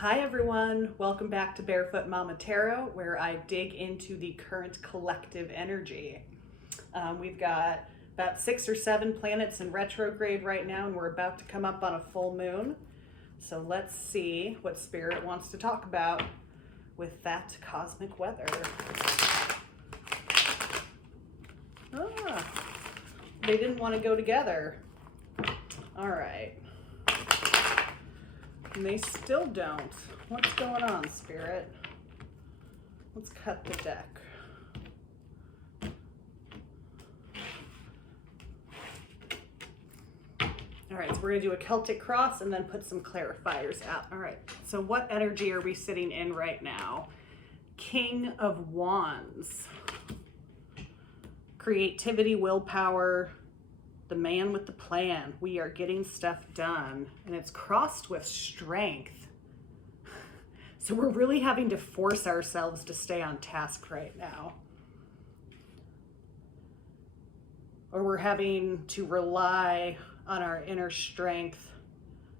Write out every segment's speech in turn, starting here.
Hi everyone, welcome back to Barefoot Mama Tarot, where I dig into the current collective energy. We've got about 6 or 7 planets in retrograde right now, and we're about to come up on a full moon. So let's see what Spirit wants to talk about with that cosmic weather. They didn't want to go together. All right. And they still don't. What's going on, Spirit? Let's cut the deck. All right, so we're gonna do a Celtic cross and then put some clarifiers out. All right, so what energy are we sitting in right now? King of Wands. Creativity, willpower, the man with the plan. We are getting stuff done, and it's crossed with strength. So we're really having to force ourselves to stay on task right now. Or we're having to rely on our inner strength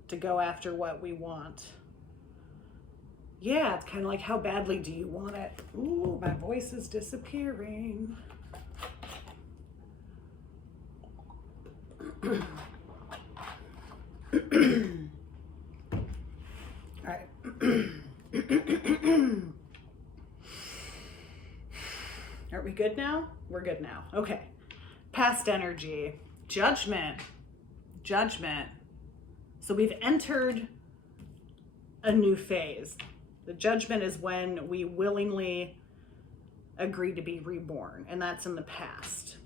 to go after what we want. Yeah, it's kind of like, how badly do you want it? Ooh, my voice is disappearing. All right. Are we good now? We're good now. Okay. Past energy. Judgment. Judgment. So we've entered a new phase. The judgment is when we willingly agree to be reborn, and that's in the past.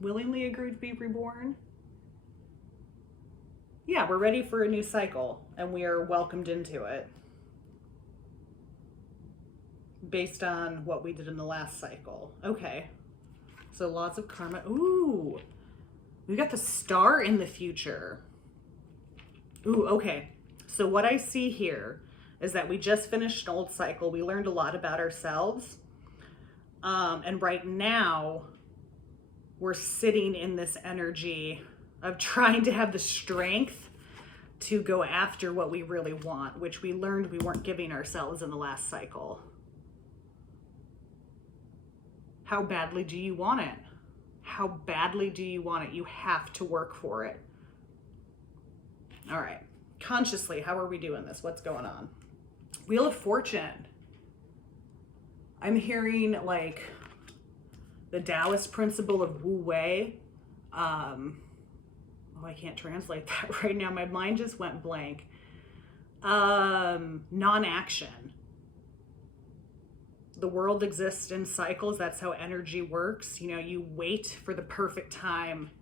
Willingly agree to be reborn? Yeah, we're ready for a new cycle, and we are welcomed into it based on what we did in the last cycle. Okay, so lots of karma. Ooh, we got the star in the future. Ooh, okay. So what I see here is that we just finished an old cycle. We learned a lot about ourselves. And right now, we're sitting in this energy of trying to have the strength to go after what we really want, which we learned we weren't giving ourselves in the last cycle. How badly do you want it? How badly do you want it? You have to work for it. All right, consciously, how are we doing this? What's going on? Wheel of Fortune. I'm hearing like the Taoist principle of Wu Wei. I can't translate that right now. My mind just went blank. Non-action. The world exists in cycles. That's how energy works. You know, you wait for the perfect time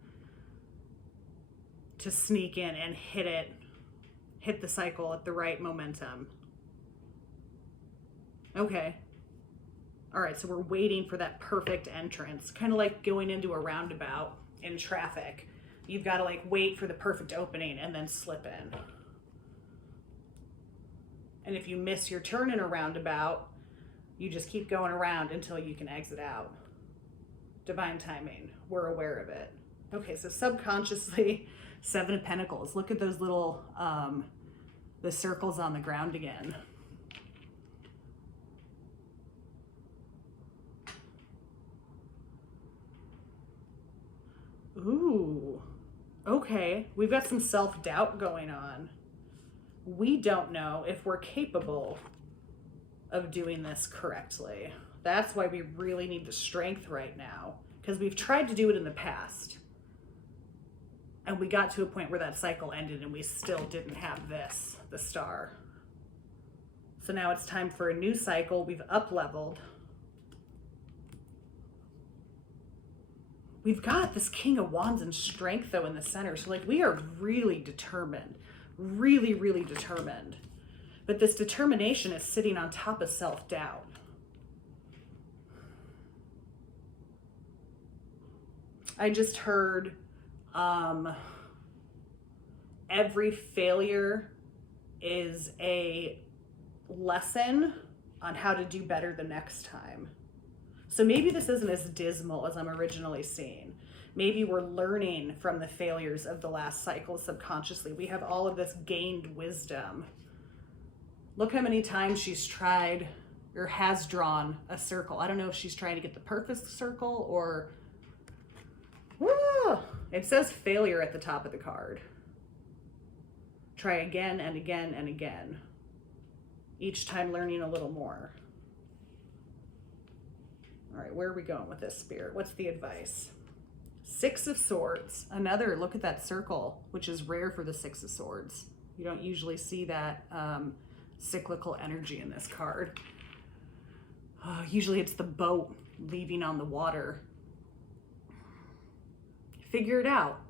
to sneak in and hit the cycle at the right momentum. Okay. All right, so we're waiting for that perfect entrance, kind of like going into a roundabout in traffic. You've got to like wait for the perfect opening and then slip in. And if you miss your turn in a roundabout, you just keep going around until you can exit out. Divine timing, we're aware of it. Okay, so subconsciously, 7 of Pentacles. Look at those little, the circles on the ground again. Ooh, okay. We've got some self-doubt going on. We don't know if we're capable of doing this correctly. That's why we really need the strength right now, because we've tried to do it in the past. And we got to a point where that cycle ended and we still didn't have this, the star. So now it's time for a new cycle. We've up-leveled. We've got this King of Wands and strength though in the center. So like we are really determined, really, really determined. But this determination is sitting on top of self-doubt. I just heard every failure is a lesson on how to do better the next time. So maybe this isn't as dismal as I'm originally seeing. Maybe we're learning from the failures of the last cycle subconsciously. We have all of this gained wisdom Look how many times she's tried or has drawn a circle. I don't know if she's trying to get the perfect circle or... Woo! It says failure at the top of the card. Try again and again and again. Each time learning a little more. All right, where are we going with this, Spirit? What's the advice? Six of Swords. Another, look at that circle, which is rare for the Six of Swords. You don't usually see that cyclical energy in this card. Usually it's the boat leaving on the water. Figure it out.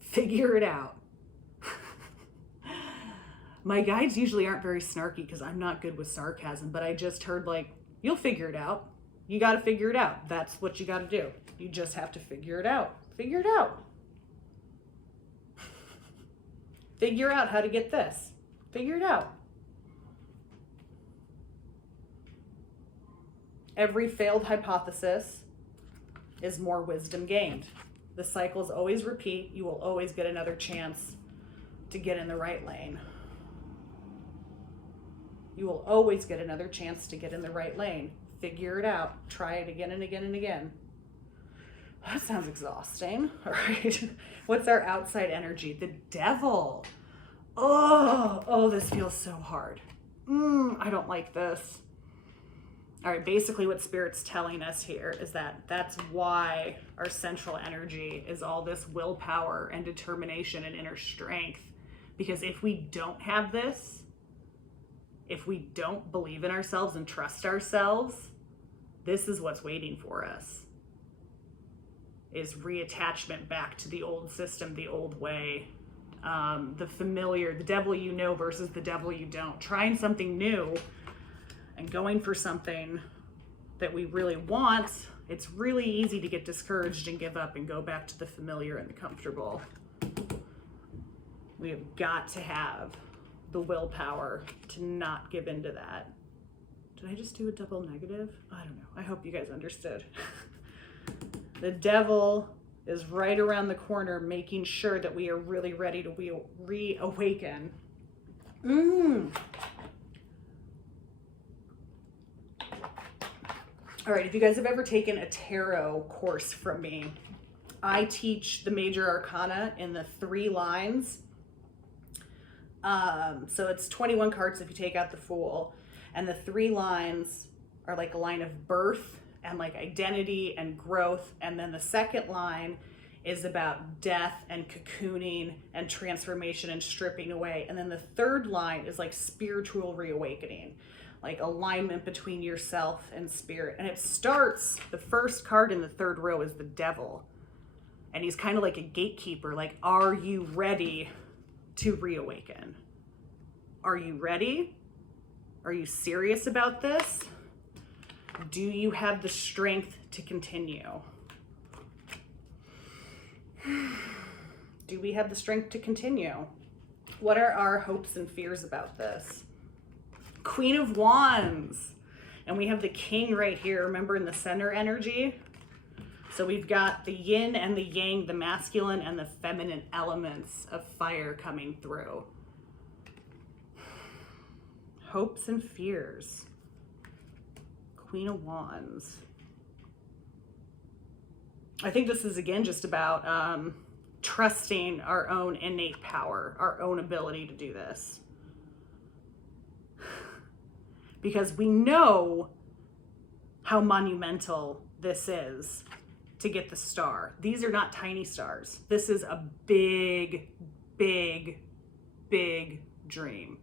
Figure it out. My guides usually aren't very snarky because I'm not good with sarcasm, but I just heard like, you'll figure it out. You got to figure it out. That's what you got to do. You just have to figure it out. Figure it out. Figure out how to get this. Figure it out. Every failed hypothesis is more wisdom gained. The cycles always repeat. You will always get another chance to get in the right lane. You will always get another chance to get in the right lane. Figure it out. Try it again and again and again. That sounds exhausting. All right. What's our outside energy? The devil. Oh, this feels so hard. I don't like this. All right, basically what Spirit's telling us here is that that's why our central energy is all this willpower and determination and inner strength. Because if we don't have this, if we don't believe in ourselves and trust ourselves, this is what's waiting for us. Is reattachment back to the old system, the old way, the familiar, the devil you know versus the devil you don't. Trying something new and going for something that we really want, it's really easy to get discouraged and give up and go back to the familiar and the comfortable. We have got to have the willpower to not give into that. Did I just do a double negative? I don't know. I hope you guys understood. The devil is right around the corner, making sure that we are really ready to reawaken. All right, if you guys have ever taken a tarot course from me, I teach the major arcana in the 3 lines. So it's 21 cards if you take out the Fool. And the 3 lines are like a line of birth and like identity and growth. And then the second line is about death and cocooning and transformation and stripping away. And then the third line is like spiritual reawakening, like alignment between yourself and spirit. And it starts, the first card in the 3rd row is the devil. And he's kind of like a gatekeeper. Like, are you ready to reawaken? Are you ready? Are you serious about this? Do you have the strength to continue? Do we have the strength to continue? What are our hopes and fears about this? Queen of Wands. And we have the King right here, remember, in the center energy? So we've got the yin and the yang, the masculine and the feminine elements of fire coming through. Hopes and fears. Queen of Wands. I think this is, again, just about trusting our own innate power, our own ability to do this. Because we know how monumental this is to get the star. These are not tiny stars. This is a big, big, big dream.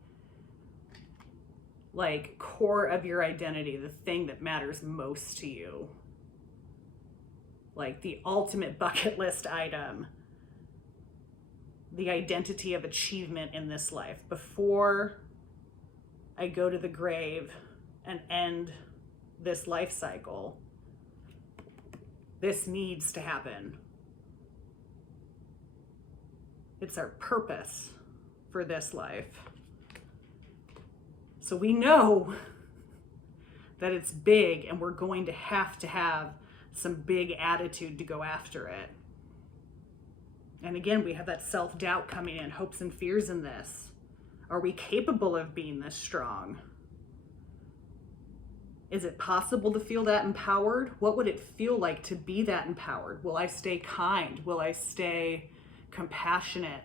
Like, core of your identity, the thing that matters most to you. Like the ultimate bucket list item. The identity of achievement in this life. Before I go to the grave and end this life cycle, this needs to happen. It's our purpose for this life. So we know that it's big and we're going to have some big attitude to go after it. And again, we have that self-doubt coming in, hopes and fears in this. Are we capable of being this strong? Is it possible to feel that empowered? What would it feel like to be that empowered? Will I stay kind? Will I stay compassionate?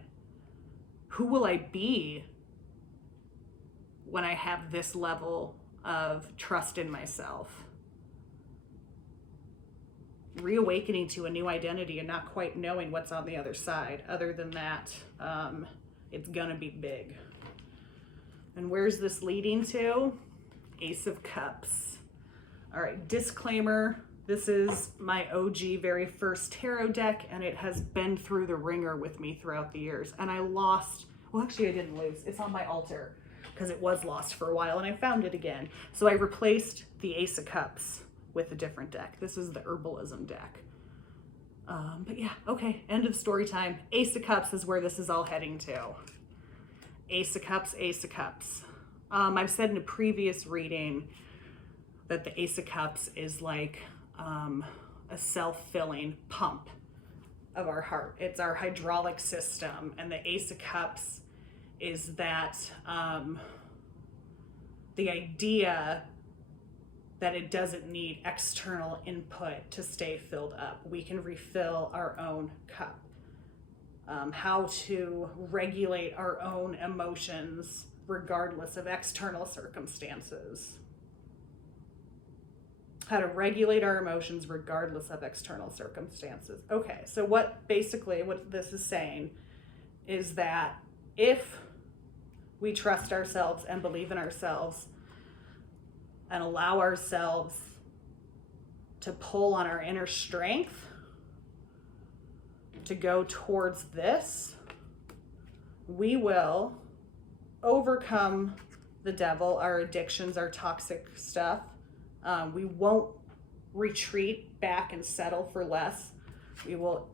Who will I be when I have this level of trust in myself? Reawakening to a new identity and not quite knowing what's on the other side. Other than that, it's gonna be big. And where's this leading to? Ace of Cups. All right, disclaimer. This is my OG very first tarot deck, and it has been through the ringer with me throughout the years. And I lost, well, actually I didn't lose. It's on my altar because it was lost for a while and I found it again. So I replaced the Ace of Cups with a different deck. This is the Herbalism deck. But yeah, okay, end of story time. Ace of Cups is where this is all heading to. Ace of Cups, Ace of Cups. I've said in a previous reading that the Ace of Cups is like a self-filling pump of our heart. It's our hydraulic system, and the Ace of Cups is that the idea that it doesn't need external input to stay filled up. We can refill our own cup. How to regulate our own emotions regardless of external circumstances. How to regulate our emotions regardless of external circumstances. Okay, so what this is saying is that if we trust ourselves and believe in ourselves and allow ourselves to pull on our inner strength to go towards this, we will overcome the devil, our addictions, our toxic stuff. We won't retreat back and settle for less. We will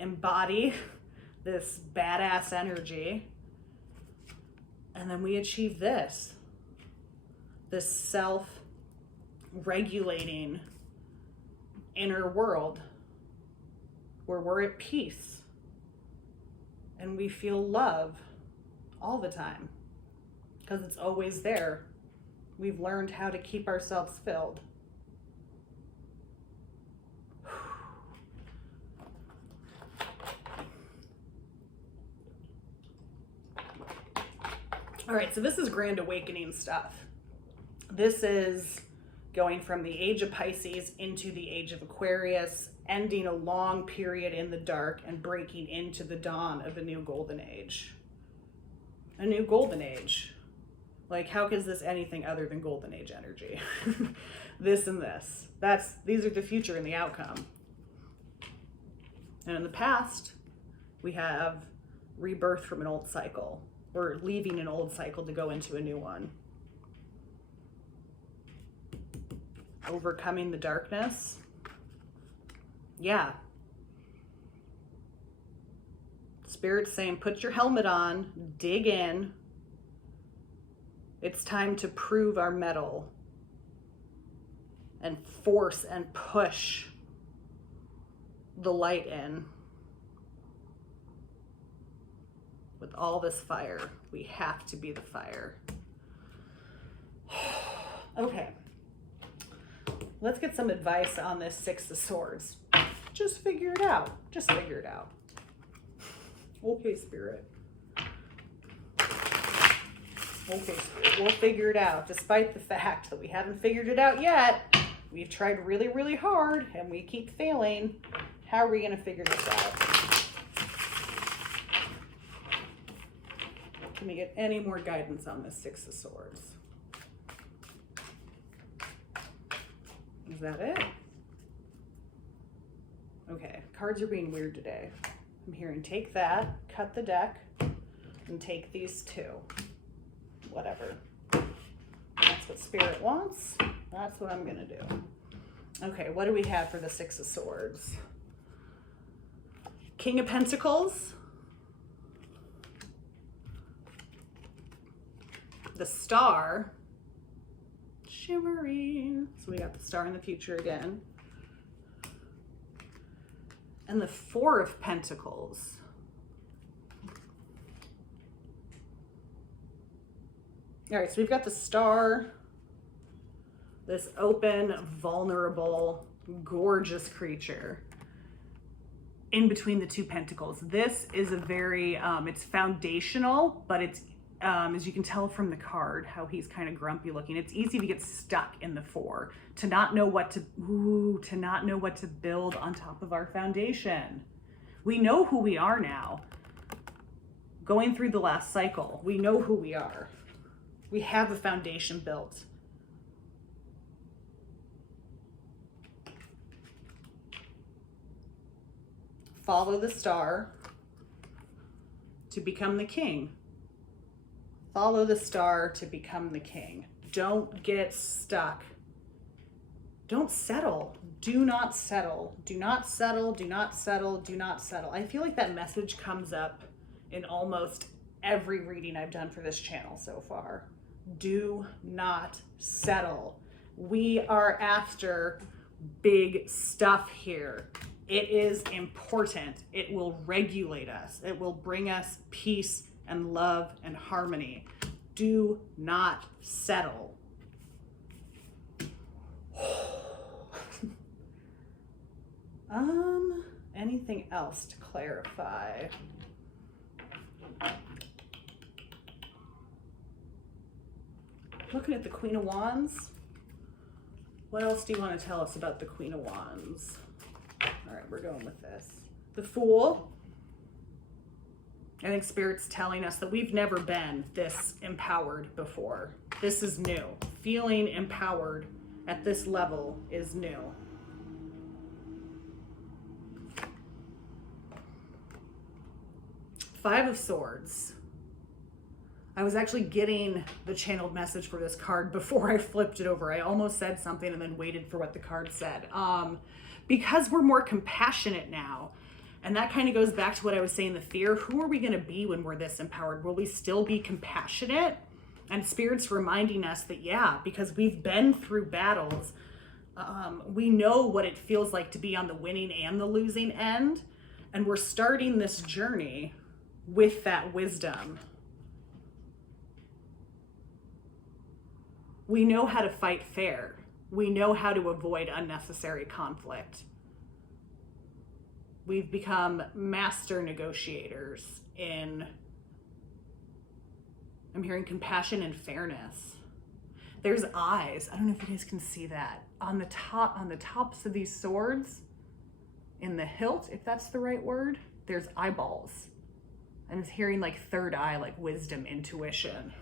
embody this badass energy, and then we achieve this self-regulating inner world where we're at peace and we feel love all the time because it's always there. We've learned how to keep ourselves filled. All right, so this is Grand Awakening stuff. This is going from the age of Pisces into the age of Aquarius, ending a long period in the dark and breaking into the dawn of a new golden age. A new golden age. Like, how is this anything other than golden age energy? This and this. These are the future and the outcome. And in the past, we have rebirth from an old cycle. We're leaving an old cycle to go into a new one. Overcoming the darkness. Yeah. Spirit's saying, put your helmet on, dig in. It's time to prove our mettle and force and push the light in. With all this fire, we have to be the fire. Okay. Let's get some advice on this Six of Swords. Just figure it out. Just figure it out. Okay, Spirit. Okay, Spirit. We'll figure it out. Despite the fact that we haven't figured it out yet, we've tried really, really hard and we keep failing. How are we going to figure this out? Can we get any more guidance on this Six of Swords? Is that it? Okay, cards are being weird today. I'm hearing take that, cut the deck, and take these two. Whatever. That's what Spirit wants. That's what I'm gonna do. Okay, what do we have for the Six of Swords? King of Pentacles. The Star. Shimmering. So we got the Star in the future again. And the Four of Pentacles. All right, so we've got the Star, this open, vulnerable, gorgeous creature in between the two pentacles. This is a very, it's foundational, but it's, as you can tell from the card, how he's kind of grumpy looking. It's easy to get stuck in the 4, to not know what to build on top of our foundation. We know who we are now. Going through the last cycle, we know who we are. We have a foundation built. Follow the Star to become the king. Follow the Star to become the king. Don't get stuck. Don't settle. Do not settle. Do not settle. Do not settle. Do not settle. I feel like that message comes up in almost every reading I've done for this channel so far. Do not settle. We are after big stuff here. It is important. It will regulate us. It will bring us peace and love and harmony. Do not settle. Anything else to clarify? Looking at the Queen of Wands. What else do you want to tell us about the Queen of Wands? All right, we're going with this. The Fool. I think Spirit's telling us that we've never been this empowered before. This is new. Feeling empowered at this level is new. Five of Swords. I was actually getting the channeled message for this card before I flipped it over. I almost said something and then waited for what the card said. Because we're more compassionate now, and that kind of goes back to what I was saying, the fear. Who are we going to be when we're this empowered? Will we still be compassionate? And Spirit's reminding us that, yeah, because we've been through battles, we know what it feels like to be on the winning and the losing end. And we're starting this journey with that wisdom. We know how to fight fair. We know how to avoid unnecessary conflict. We've become master negotiators in, I'm hearing compassion and fairness. There's eyes. I don't know if you guys can see that. On the tops of these swords, in the hilt, if that's the right word, there's eyeballs. I'm hearing like third eye, like wisdom, intuition.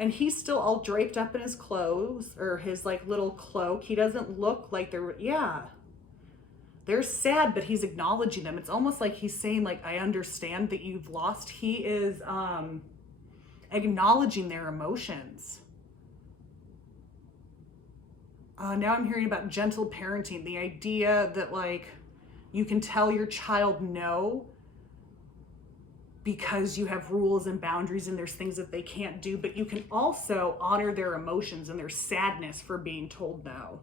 And he's still all draped up in his clothes, or his like little cloak. He doesn't look like they're sad, but he's acknowledging them. It's almost like he's saying, like, I understand that you've lost. He is acknowledging their emotions. Now I'm hearing about gentle parenting, the idea that like you can tell your child no because you have rules and boundaries and there's things that they can't do, but you can also honor their emotions and their sadness for being told no.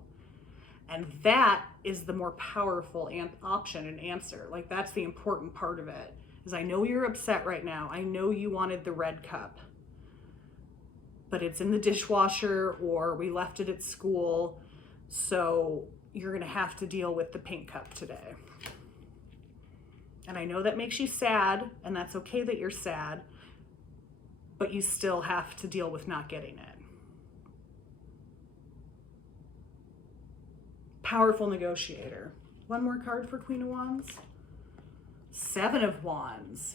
And that is the more powerful option and answer. Like, that's the important part of it, is I know you're upset right now. I know you wanted the red cup, but it's in the dishwasher or we left it at school. So you're gonna have to deal with the pink cup today. And I know that makes you sad, and that's okay that you're sad, but you still have to deal with not getting it. Powerful negotiator. One more card for Queen of Wands. Seven of Wands.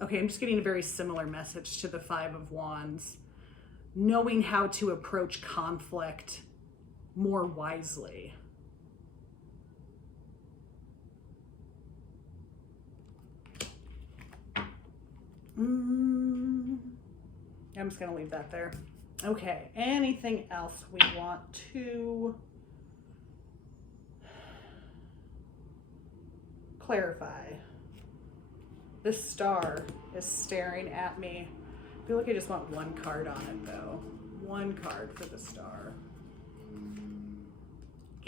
Okay, I'm just getting a very similar message to the Five of Wands. Knowing how to approach conflict more wisely. I'm just gonna leave that there. Okay, anything else we want to clarify? This star is staring at me. I feel like I just want one card on it though. One card for the star.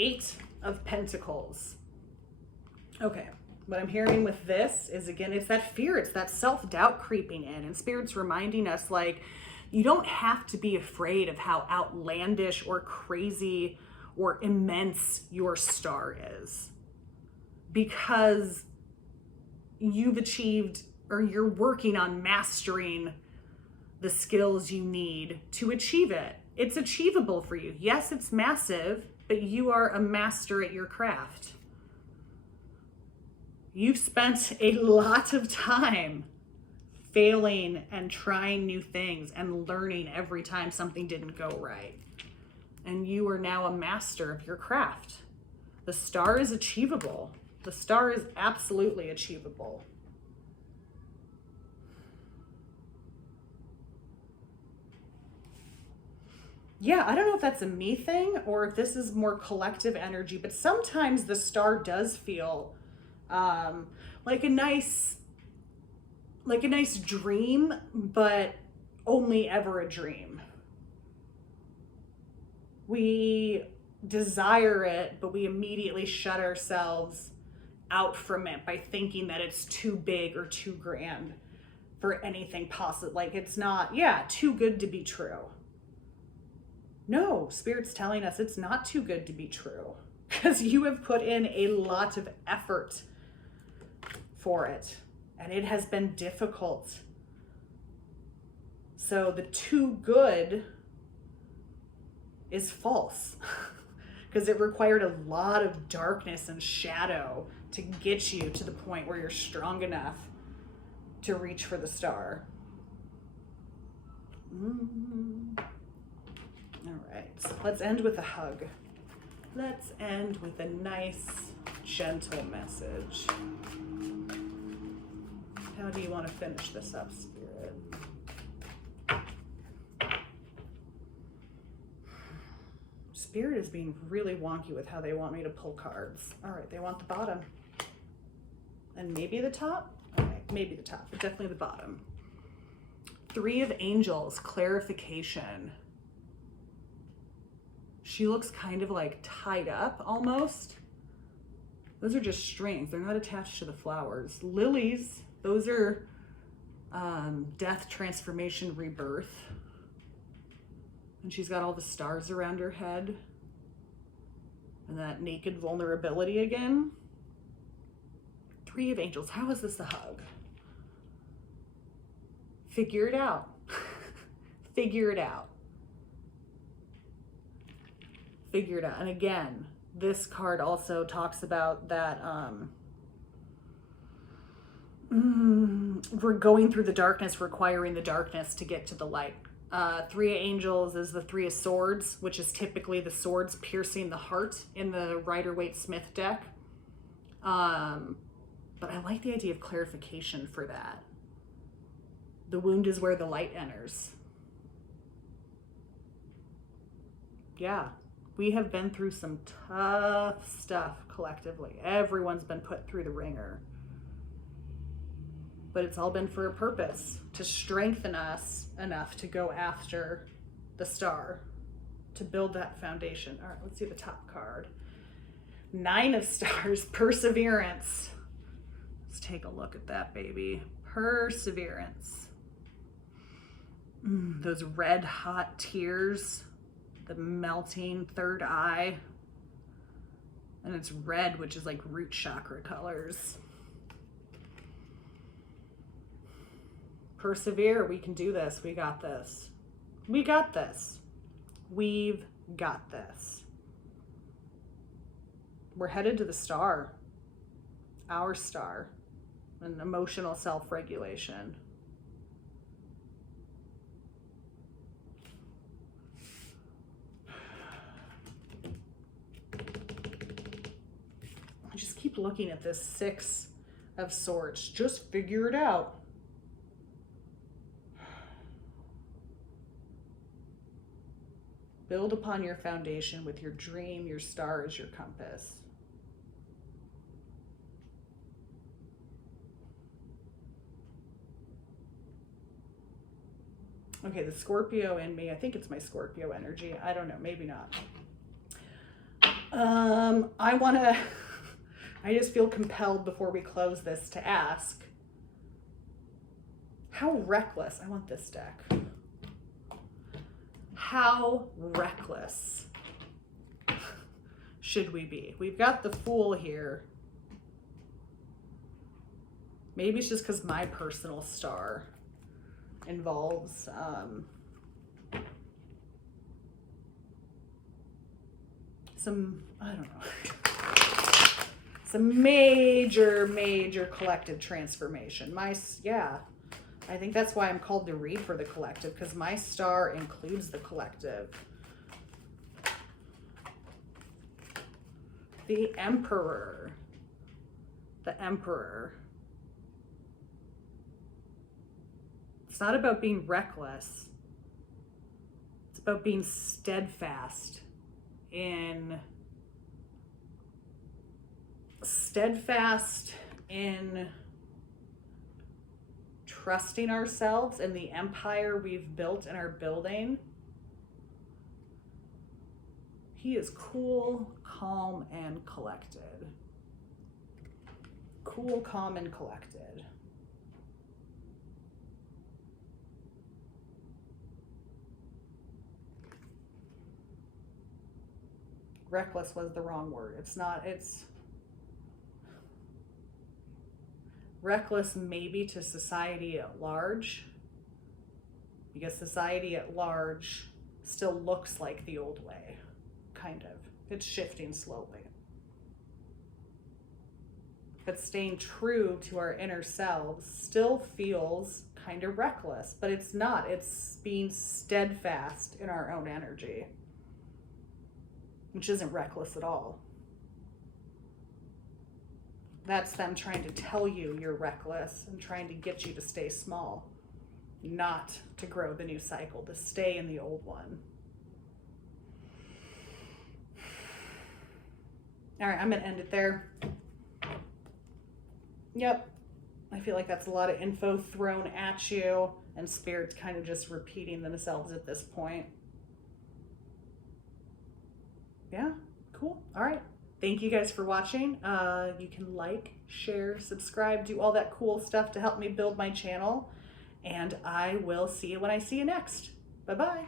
8 of Pentacles. Okay, what I'm hearing with this is, again, it's that fear, it's that self-doubt creeping in, and Spirit's reminding us, like, you don't have to be afraid of how outlandish or crazy or immense your star is, because you've achieved, or you're working on mastering the skills you need to achieve it. It's achievable for you. Yes, it's massive, but you are a master at your craft. You've spent a lot of time failing and trying new things and learning every time something didn't go right. And you are now a master of your craft. The star is achievable. The star is absolutely achievable. Yeah, I don't know if that's a me thing or if this is more collective energy, but sometimes the star does feel like a nice dream, but only ever a dream. We desire it, but we immediately shut ourselves out from it by thinking that it's too big or too grand for anything possible. Like, it's not, yeah, too good to be true. No, Spirit's telling us it's not too good to be true, because you have put in a lot of effort for it, and it has been difficult. So the too good is false, because it required a lot of darkness and shadow to get you to the point where you're strong enough to reach for the star. All right, let's end with a hug. Let's end with a nice, gentle message. How do you want to finish this up, Spirit? Spirit is being really wonky with how they want me to pull cards. All right, they want the bottom. And maybe the top? All right, maybe the top, but definitely the bottom. 3 of Angels, clarification. She looks kind of like tied up almost. Those are just strings. They're not attached to the flowers. Lilies, those are death, transformation, rebirth. And she's got all the stars around her head. And that naked vulnerability again. 3 of Angels. How is this a hug? Figure it out. Figure it out. Figure it out. And again, this card also talks about that we're going through the darkness, requiring the darkness to get to the light. 3 of Angels is the 3 of Swords, which is typically the swords piercing the heart in the Rider-Waite-Smith deck. But I like the idea of clarification for that. The wound is where the light enters. Yeah. We have been through some tough stuff collectively. Everyone's been put through the ringer. But it's all been for a purpose, to strengthen us enough to go after the star, to build that foundation. All right, let's see the top card. 9 of Stars, perseverance. Let's take a look at that, baby. Perseverance. Those red hot tears. The melting third eye, and it's red, which is like root chakra colors. Persevere. We can do this. We got this. We got this. We've got this. We're headed to the star, our star, and emotional self-regulation. Just keep looking at this 6 of Swords. Just figure it out. Build upon your foundation with your dream, your star as your compass. Okay, the Scorpio in me, I think it's my Scorpio energy. I don't know, maybe not. I just feel compelled before we close this to ask, how reckless, I want this deck. How reckless should we be? We've got the Fool here. Maybe it's just because my personal star involves some, I don't know, some major collective transformation. Yeah, I think that's why I'm called to read for the collective, because my star includes the collective. The Emperor. The Emperor. It's not about being reckless. It's about being steadfast in trusting ourselves and the empire we've built and are building. He is cool, calm, and collected. Cool, calm, and collected. Reckless was the wrong word. It's not, it's reckless maybe to society at large, because society at large still looks like the old way, kind of. It's shifting slowly. But staying true to our inner selves still feels kind of reckless, but it's not. It's being steadfast in our own energy, which isn't reckless at all. That's them trying to tell you you're reckless and trying to get you to stay small, not to grow the new cycle, to stay in the old one. All right, I'm going to end it there. Yep. I feel like that's a lot of info thrown at you, and Spirit's kind of just repeating themselves at this point. Yeah, cool. All right. Thank you guys for watching. You can like, share, subscribe, do all that cool stuff to help me build my channel. And I will see you when I see you next. Bye-bye.